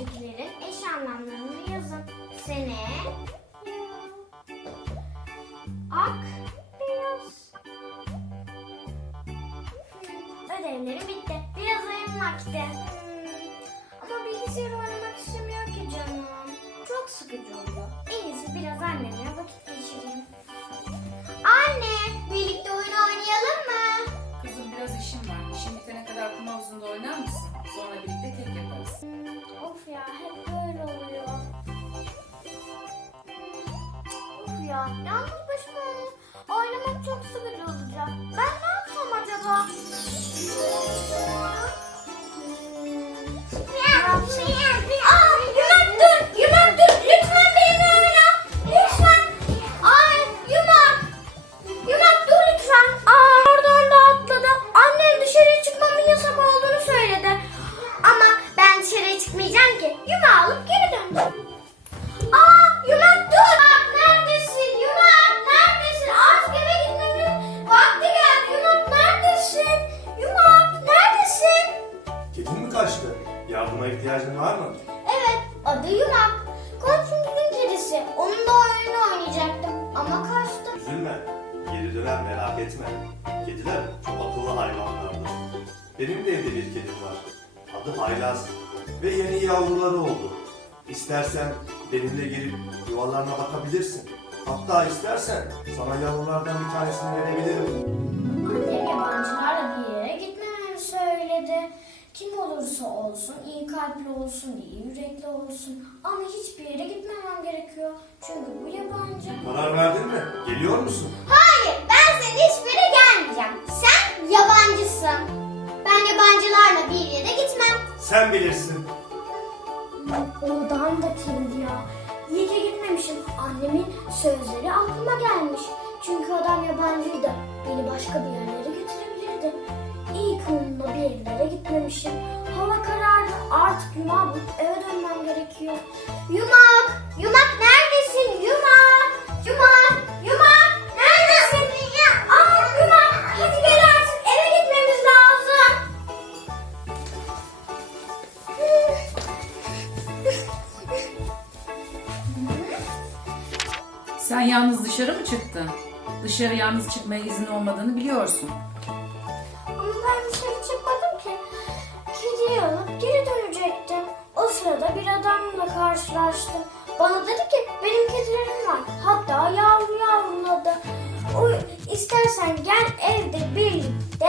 sözcüklerin eş anlamlarını yazın. Sene, ak, beyaz. Ödevlerim bitti. Biraz oyun vakti. Hmm, Ama bilgisayar oynamak istemiyor ki canım. Çok sıkıcı oluyor. En iyisi biraz annemle vakit geçireyim. Ya, yalnız başıma oynamak çok sıkıcı olacak. Ben ne yapsam acaba? Aa, Yardıma ihtiyacın var mı? Evet, adı Yumak. Komşumuzun kedisi. Onunla oyun oynayacaktım ama kaçtı. Üzülme. Geri döner merak etme. Kediler çok akıllı hayvanlardır. Benim de evde bir kedim var. Adı Haylaz. Ve yeni yavruları oldu. İstersen benimle gelip yuvalarına bakabilirsin. Hatta istersen sana yavrulardan bir tanesini verebilirim. Annem olursa olsun, iyi kalpli olsun, iyi yürekli olsun. Ama hiçbir yere gitmemem gerekiyor. Çünkü bu yabancı. Karar verdin mi? Geliyor musun? Hayır, ben senin hiçbir yere gelmeyeceğim. Sen yabancısın. Ben yabancılarla bir yere gitmem. Sen bilirsin. Oradan da kirli ya. İyi ki gitmemişim. Annemin sözleri aklıma gelmiş. Çünkü adam yabancıydı. Beni başka bir yerlere götürebilirdi. İyi ki onunla bir yerlere gitmemişim. Artık bulup eve dönmem gerekiyor. Yumak! Yumak neredesin? Yumak! Yumak! Yumak! Neredesin? Aa Yumak! Hadi gel artık. Eve gitmemiz lazım. Sen yalnız dışarı mı çıktın? Dışarı yalnız çıkmaya izin olmadığını biliyorsun. Ama ben dışarı çıkmadım ki. Karşılaştım. Bana dedi ki benim kedilerim var. Hatta yavru yavruladı. O istersen gel evde birlikte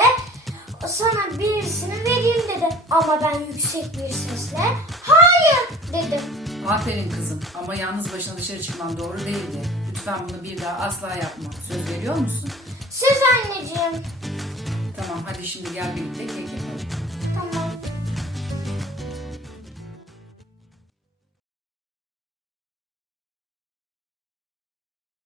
sana birisini vereyim dedi. Ama ben yüksek bir sesle hayır dedim. Aferin kızım ama yalnız başına dışarı çıkman doğru değildi. Lütfen bunu bir daha asla yapma. Söz veriyor musun? Söz anneciğim. Tamam hadi şimdi gel birlikte kek yapalım. Tamam.